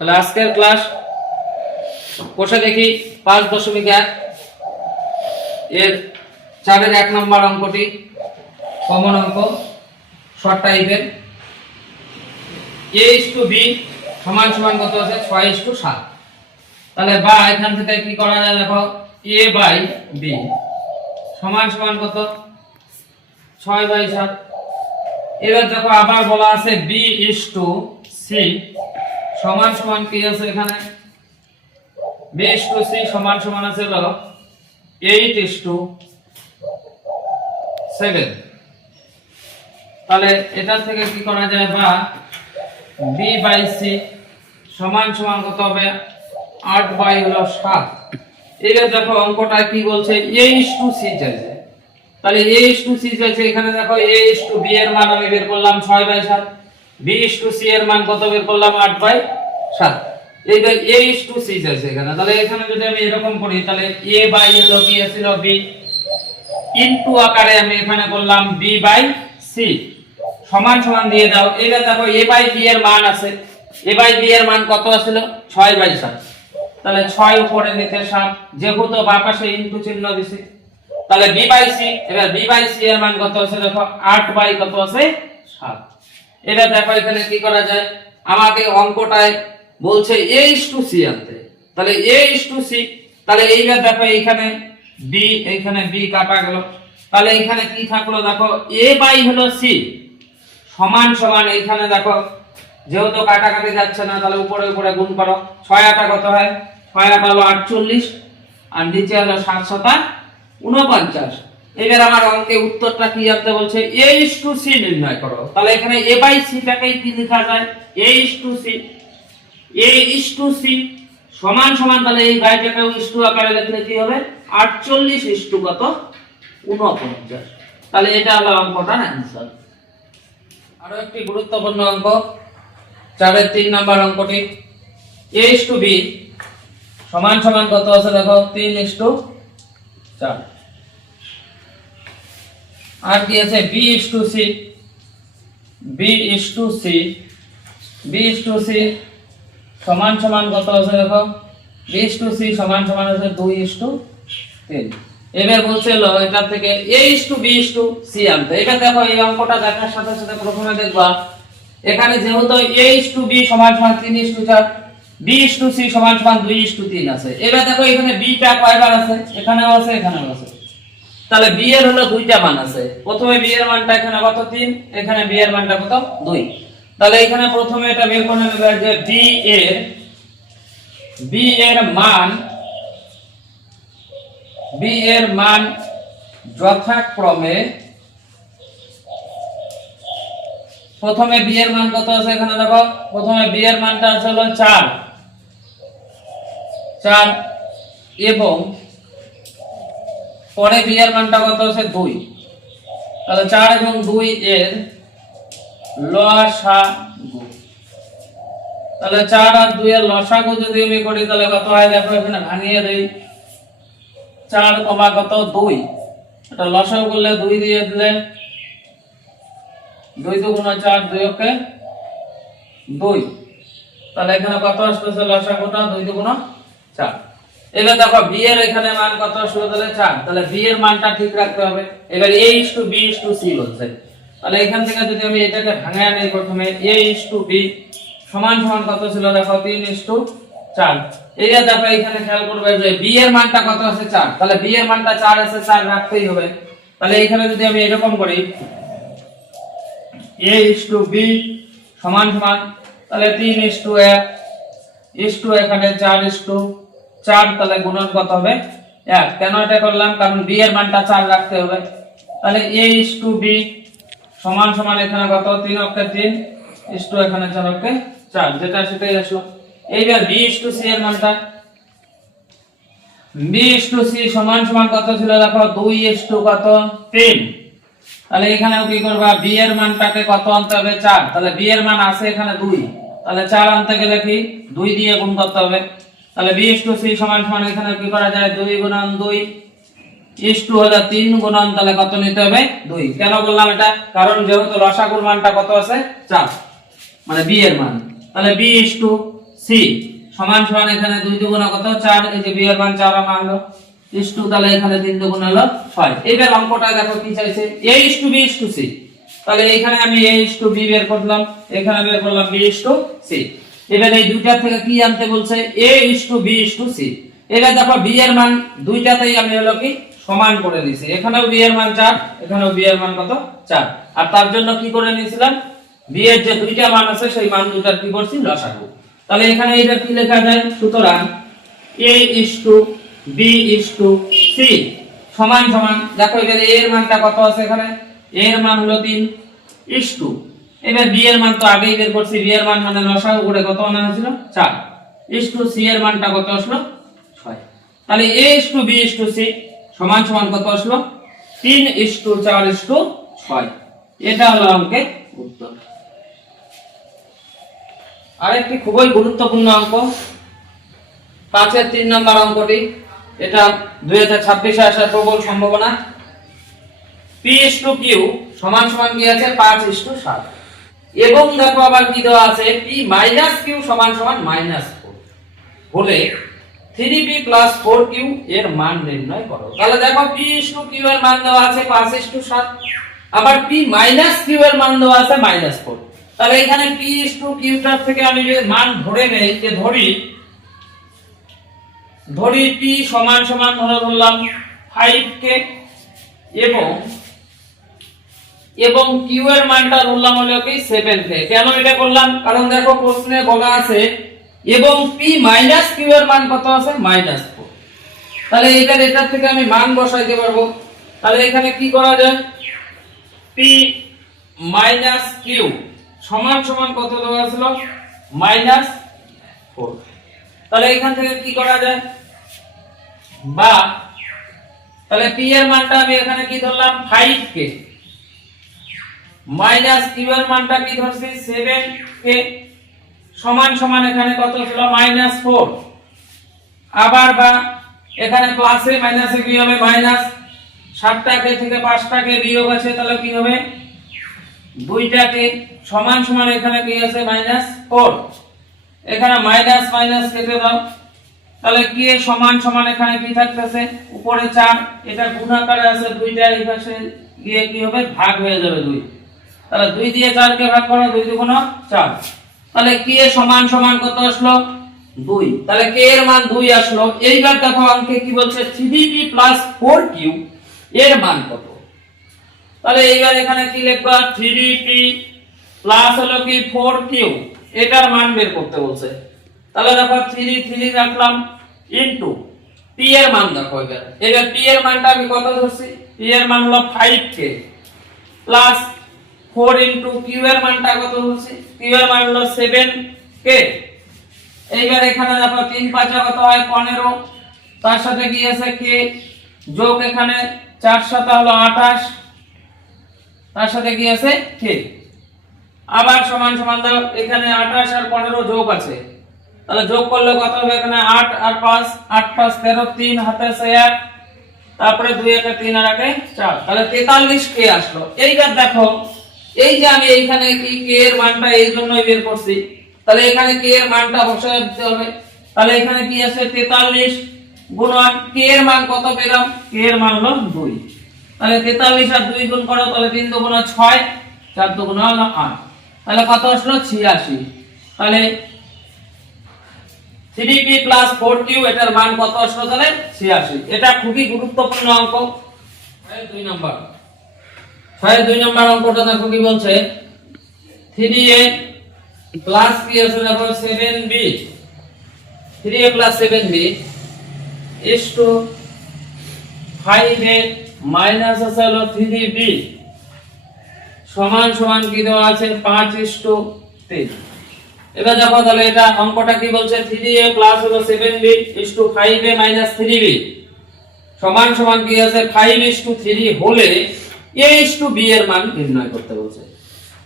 তাহলে আজকের ক্লাস বসে দেখি 5.1 এর 4 এর 1 নম্বর অঙ্কটি কমন অঙ্ক শর্ট টাইপের a/b সমান সমান কত আছে 6:7। তাহলে বা এখান থেকে কি করা যায় দেখো a/b সমান সমান কত 6/7। এবার দেখো আবার বলা আছে b/c সমান সমান কি আছে এখানে b/c সমান সমান আছে হলো 8:7। তাহলে এটা থেকে কি করা যায় বা b/c সমান সমান কত হবে 8/7। এবার দেখো অঙ্কটা কি বলছে a/c চাইছে। তাহলে a/c চাইছে এখানে দেখো a/b এর মান আমি বের করলাম 6/7, b/c এর মান কত বের করলাম 8/7। এইবার a/c চাইছে এখানে। তাহলে এখানে যদি আমি এরকম করি তাহলে a বাই হলো কি ছিল b ইনটু আকারে আমি এখানে করলাম b/c সমান সমান দিয়ে দাও। এবার দেখো a/b এর মান আছে, a/b এর মান কত ছিল 6/7। তাহলে 6 উপরে নিচে 7 যেহেতু বাম পাশে ইনটু চিহ্ন দিছি। তাহলে b/c এবার b/c এর মান কত আছে দেখো 8 কত আছে 7। এবার দেখো এখানে কি করা যায় আমাকে অঙ্কটায় বলছে a/c আনতে। তাহলে a/c তাহলে এইবার দেখো এইখানে b এইখানে b কাটা গেল। তাহলে এখানে কি থাকলো দেখো a হলো c সমান সমান এইখানে দেখো যেহেতু কাটাকাটি যাচ্ছে না তাহলে উপরে উপরে গুণ করো 6 8 কত হয় 6 8 হলো 48 আর নিচে হলো 7 7 49। এবার আমার অঙ্কে উত্তরটা কি আসতে বলছে a/c নির্ণয় করো। তাহলে এখানে a/c টাকেই কি লেখা যায় a/c সমান সমান তাহলে এই বাইটাকে ইস্টু আকারে লিখলে কি হবে 48 ইস্টু কত 49। তাহলে এটা হলো অঙ্কটার आंसर। আরো একটি গুরুত্বপূর্ণ অঙ্ক 4 এর 3 নাম্বার অঙ্কটি a/b সমান সমান কত আছে দেখো 3:4। আর কি আছে b/c সমান সমান কত আছে দেখো b/c সমান সমান আছে 2:3। এবার বলছে লো এটা থেকে a/b/c আনতে। এটা দেখো এই অঙ্কটা দেখার সাথে সাথে প্রথমে দেখবা এখানে যেহেতু a/b সমান সমান 3:4 b/c সমান সমান 2:3 আছে। এবার দেখো এখানে b টা কয়বার আছে এখানেও আছে এখানেও আছে। তাহলে b এর হলো দুইটা মান আছে। প্রথমে b এর মানটা এখানে কত 3 এখানে b এর মানটা কত 2। তাহলে এখানে প্রথমে এটা বের করে নেব যে b এর মান যথাক্রমে প্রথমে b এর মান কত আছে এখানে দেখো প্রথমে b এর মানটা আছে হলো 4 এবং পরে b এর মানটা কত আছে 2। তাহলে 4 এবং 2 এর লসাগু। তাহলে 4 আর 2 এর লসাগু যদি আমি করি তাহলে কত হয় দেখো এখানে ভাঙিয়ে দেই 4 কত 2 এটা লসাগু করলে 2 দিয়ে দিলে 2 2 গুণ 4 2 কে 2। তাহলে এখানে কত আসছে লসাগুটা 2 2 গুণ 4। এবার দেখো b এর এখানে মান কত আসলো তাহলে 4। তাহলে b এর মানটা ঠিক রাখতে হবে। এবার a/b/c বলছে। তাহলে এখান থেকে যদি আমি এটাকে ভাঙায় নেই প্রথমে a/b সমান সমান কত ছিল দেখো 3:4। এইটা দেখো এখানে খেয়াল করবে যে b এর মানটা কত আছে 4। তাহলে b এর মানটা 4 আছে 4 রাখতেই হবে। তাহলে এখানে যদি আমি এরকম করি a/b সমান সমান তাহলে 3:1 ইসটু এখানে 4:4 তাহলে গুণন কত হবে 1। কেন এটা করলাম কারণ b এর মানটা 4 রাখতে হবে। তাহলে a/b সমান সমান এখানে কত 3 অক্ষে 3 ইসটু এখানে 4 অক্ষে 4 যেটা সেটাই আসলো। এইবার b/c এর মানটা b/c সমান সমান কত ছিল দেখো 2:3। তাহলে এখানেও কি করবা b এর মানটাকে কত আনতে হবে 4। তাহলে b এর মান আছে এখানে 2 তাহলে 4 আনতে গেলে কি 2 দিয়ে গুণ করতে হবে। তাহলে b/c সমান সমান এখানে কি করা যায় 2 গুণন 2 ইসটু হলো 3 গুণন তাহলে কত নিতে হবে 2। কেন বললাম এটা কারণ যেহেতু লসাগুর মানটা কত আছে 4 মানে b এর মান। তাহলে b/c সি সমান সমান এখানে 2 দুগুণ কত 4, এই যে বি এর মান 4 আমার হলো ইস টু, তাহলে এখানে 3 দুগুণ হলো 6। এবার অঙ্কটা দেখো কি চাইছে, a is to b is to c, তাহলে এখানে আমি a is to b বের করলাম, এখানে বের করলাম b is to c। এবার এই দুইটা থেকে কি আনতে বলছে, a is to b is to c। এবার দেখো b এর মান দুইটাতেই আমি হলো কি সমান করে নিয়েছি, এখানেও b এর মান 4, এখানেও b এর মান কত 4, আর তার জন্য কি করে নিয়েছিলাম, b এর যে দুইটা মান আছে সেই মান দুটার কি করছি লসাগু। তাহলে এখানে এটা কি লেখা যায়, সুতরাং a is to b is to c সমান সমান, দেখো এখানে a এর মানটা কত আছে, এখানে a এর মান হলো 3 is to, এবার b এর মান তো আগেই বের করছি, b এর মান মানে লসাগু করে কত আনা হয়েছিল 4 is to c এর মানটা কত আসলো 6। তাহলে a is to b is to c সমান সমান কত আসলো 3 is to 4 is to 6। এটা হলো অঙ্কের উত্তর। আরেকটি খুবই গুরুত্বপূর্ণ অঙ্ক 5 এর 3 নম্বর অঙ্কটি, এটা 2026 এ আসার প্রবল সম্ভাবনা। p is to q সমান সমান কি আছে 5 is to 7, এবং দেখো আবার কি দেওয়া আছে p minus q সমান সমান -4 হলে 3p plus 4q এর মান নির্ণয় করো। তাহলে দেখো p is to q এর মান দেওয়া আছে 5 is to 7, আবার p minus q এর মান দেওয়া আছে -4। তাহলে এখানে p is to q টার থেকে আমি যদি মান ধরে নেই, যে ধরি p সমান সমান ধরলাম 5k এবং q এর মানটা ধরলাম হলো কি 7k। কেন এটা করলাম, কারণ দেখো প্রশ্নে বলা আছে এবং p মাইনাস q এর মান কত আছে -4। তাহলে এটার থেকে আমি মান বসাইতে পারবো। তাহলে এখানে কি করা যায়, p মাইনাস q সমান সমান কত দেওয়া ছিল -4। তাহলে এখান থেকে কি করা যায়, বা তাহলে p এর মানটা আমি এখানে কি ধরলাম 5k, মাইনাস q এর মানটা কি ধরছি 7k, সমান সমান এখানে কত ছিল -4। আবার বা এখানে প্লাসে মাইনাসে কি হবে মাইনাস, 7টাকে থেকে 5টাকে বিয়োগ আছে, তাহলে কি হবে 2টাকে, সমান সমান এখানে কি আছে -4, এখানে মাইনাস মাইনাস কেটে দাও, তাহলে কি সমান সমান এখানে কি থাকতেছে উপরে 4, এটা গুণ আকারে আছে 2টা, এই পাশে গিয়ে কি হবে ভাগ হয়ে যাবে 2, তাহলে 2 দিয়ে 4 কে ভাগ করো 2 দুগুণ 4, তাহলে কি সমান সমান কত আসলো 2। তাহলে k এর মান 2 আসলো। এইবার দেখো অঙ্কে কি বলছে 3p plus 4q এর মান কত। তাহলে এইবার এখানে কি লিখবা 3p প্লাস হলো কি 4q এটার মান বের করতে বলছে। তাহলে দেখো 3 রাখলাম ইনটু p এর মান দেখো, এবার p এর মানটা আমি কত ধরছি, p এর মান হলো 5k প্লাস 4 ইনটু q এর মানটা কত ধরছি, q এর মান হলো 7k। এইবার এখানে দেখো 3 5 কত হয় 15, তার সাথে কি আছে k যোগ এখানে 4 7 হলো 28, তার সাথে কি আছে k, আবার সমান সমান দাও এখানে 28 আর 15 যোগ আছে, তাহলে যোগ করলে কত হবে এখানে 8 আর 5 8 5 13 3 হাতে আছে 1, তারপরে 2 একে 3 আর একে 4, তাহলে 43k আসলো। এইবার দেখো এই যে আমি এইখানে কি k এর মানটা এই জন্যই বের করছি, তাহলে এখানে k এর মানটা বসায় দিতে হবে। তাহলে এখানে কি আছে 43 গুণন k এর মান কত পেলাম, k এর মান হলো 2, তাহলে 43 আর 2 গুণ করো, তাহলে 3 দুগুণ 6 4 দুগুণ হলো 8, তাহলে কত আসলো 86। তাহলে 3p plus 4q এটার মান কত আসলো তাহলে 86। এটা খুবই গুরুত্বপূর্ণ অঙ্ক। 2 নম্বর অঙ্কটা দেখো কি বলছে 3a প্লাস কি আছে দেখো 7b, 3a plus 7b is to 5a minus আছে হলো 3b সমান সমান কি দেওয়া আছে 5:3। এবার দেখো তাহলে এটা অঙ্কটা কি বলছে 3a প্লাস হলো 7b is to 5a minus 3b সমান সমান কি আছে 5:3 হলে a is to b এর মান নির্ণয় করতে বলছে।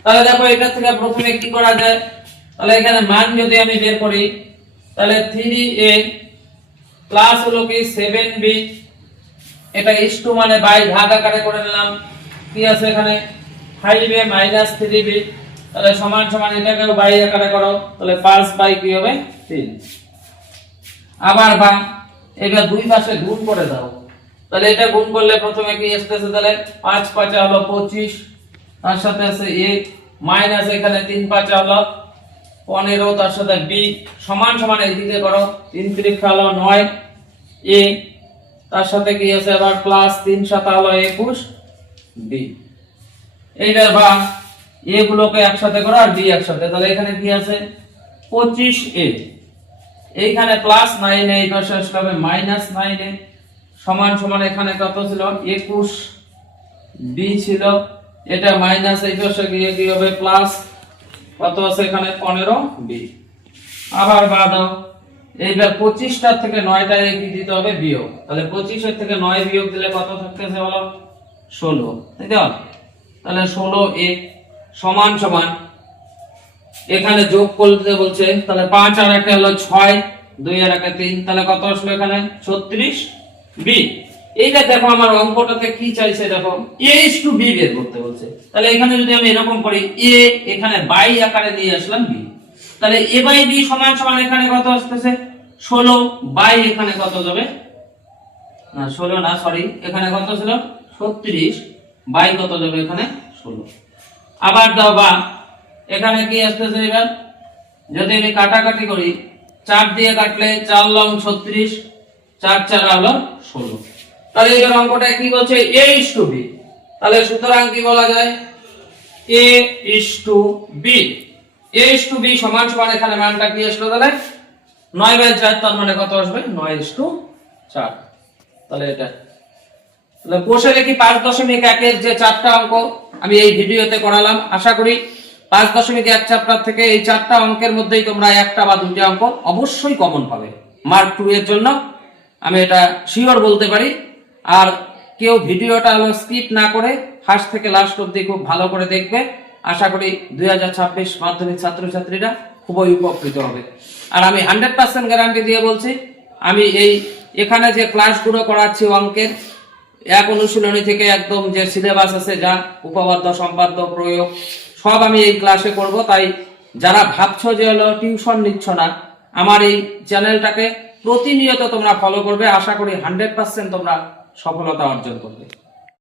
তাহলে দেখো এটা থেকে প্রথমে কি করা যায়, তাহলে এখানে মান যদি আমি বের করি, তাহলে 3a প্লাস হলো কি 7b, এটা is to মানে বাই ভাগ আকারে করে নিলাম, কি আছে এখানে 5a minus 3b, তাহলে সমান সমান এটাকেও বাই আকারে করো, তাহলে 5 বাই কি হবে 3। আবার বা এবার দুই পাশে গুণ করে দাও, তাহলে এটা গুণ করলে প্রথমে কি আসতেছে, তাহলে 5 5 হলো 25, তার সাথে আছে a মাইনাস এখানে 3 5 হলো 15, তার সাথে b সমান সমান এইদিকে করো 3 3 হলো 9 a, তার সাথে কি আছে আবার প্লাস 3 7 হলো 21 b। এইবার বা a গুলোকে একসাথে করো আর b একসাথে, তাহলে এখানে কি আছে 25a, এইখানে প্লাস 9 এই পাশে আসলে হবে মাইনাস 9a সমান সমান এখানে কত ছিল 21 b ছিল, এটা মাইনাস এই পাশে গিয়ে কি হবে প্লাস কত আছে এখানে 15 b। আবার বাদ দাও, এইবার 25টা থেকে 9টা কি দিতে হবে বিয়োগ, তাহলে 25 এর থেকে 9 বিয়োগ দিলে কত থাকতেছে বলো 16, তাই তো? তাহলে 16a সমান সমান এখানে যোগ করতে বলছে, তাহলে 5 আর 1 হলো 6, 2 আর 1 3, তাহলে কত আসলো এখানে 36b। এইটা দেখো আমার অঙ্কটাতে কি চাইছে, দেখো a/b বের করতে বলছে, তাহলে এখানে যদি আমি এরকম করি a এখানে বাই আকারে নিয়ে আসলাম b, তাহলে a/b সমান সমান এখানে কত আসতেছে 16 বাই এখানে কত যাবে না 16 না সরি এখানে কত ছিল 36 বাই কত যাবে এখানে 16। আবার দাও বা এখানে কি আসতেছে, এবার যদি আমি কাটাকাটি করি 4 দিয়ে কাটলে 4 লং 36, 4 4 হলো 16, তাহলে এই অঙ্কটা কি বলছে a/b, তাহলে সুতরাং কি বলা যায় a/b, a/b সমান সমান এখানে মানটা কি আসলো তাহলে 9/4, তার মানে কত আসবে 9/4, তাহলে এটা তাহলে বসে দেখি 5.1 এর যে 4টা অঙ্ক আমি এই ভিডিওতে করালাম, আশা করি 5.1 চ্যাপ্টার থেকে এই 4টা অঙ্কের মধ্যেই তোমরা একটা বা দুটো অঙ্ক অবশ্যই কমন পাবে মার্ক 2 এর জন্য, আমি এটা শিওর বলতে পারি। আর কেউ ভিডিওটা স্কিপ না করে ফার্স্ট থেকে লাস্ট অবধি খুব ভালো করে দেখবে, আশা করি 2026 মাধ্যমিক ছাত্রছাত্রীরা খুবই উপকৃত হবে। আর আমি 100% গ্যারান্টি দিয়ে বলছি, আমি এই এখানে যে ক্লাসগুলো করাচ্ছি অঙ্কের এক অনুশীলনী থেকে একদম যে সিলেবাস আছে, যা উপপাদ্য সম্পাদ্য প্রয়োগ সব আমি এই ক্লাসে করব। তাই যারা ভাবছো যে টিউশন নিচ্ছ না, আমার এই চ্যানেলটাকে প্রতিনিয়ত তোমরা ফলো করবে, আশা করি 100% তোমরা সফলতা অর্জন করবে।